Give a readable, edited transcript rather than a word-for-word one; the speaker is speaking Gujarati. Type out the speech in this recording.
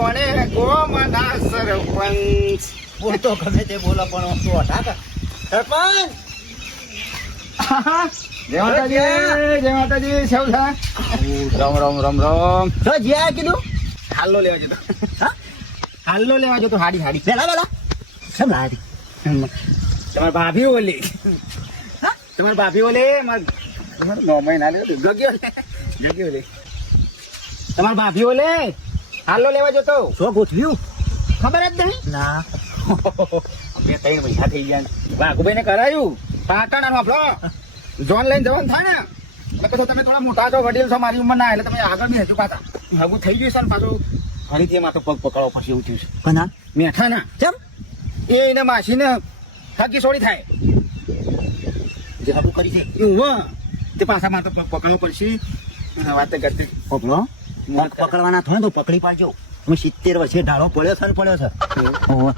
જોણે ગોમના સરપંચ. બોલતો ગમે તે બોલો પણ તું હટા કર. સરપંચ જય માતાજી, જય માતાજી. શું છે? રામ રામ રામ રામ. તો જ્યાં કીધું હાલ્લો લેવા જતો. હા હાલ્લો લેવા જતો. હાડી હાડી પેલા પેલા કેમ લાવી તમારી ભાભી ઓલી. હા તમારી ભાભી ઓલી તમારું નોમય ના લે ગગ્યો લે ગગ્યો લે તમારી ભાભી ઓલે હાલ્લો લેવા જતો. શું ગોઠવ્યું ખબર જ નહીં. ના 2-3 મહિના થઈ ગયા. વાઘુભાઈ ને કરાયું પાટણ આપણો જોન લઈને જવાનું થાય ને એટલે પછી તમે થોડા મોટા છો, વડીલ છો, મારી ઉંમર ના એટલે તમે આગળ બી હજુ પાછા હગું થઈ ગયું છે ને પાછું ફરીથી એમાં તો પગ પકડવો પછી એવું થયું છે. કના મેઠા ના કેમ એને માસીને હકી સોડી થાય જે હબુ કરી છે એવું તે પાછા માં તો પગ પકડવો પડશે. વાત કરતી પકડો પકડવાના થોડે તો પકડી પાડજો. અમે 70 વર્ષે ઢાળો પડ્યો છે ને પડ્યો છે. ઓહો.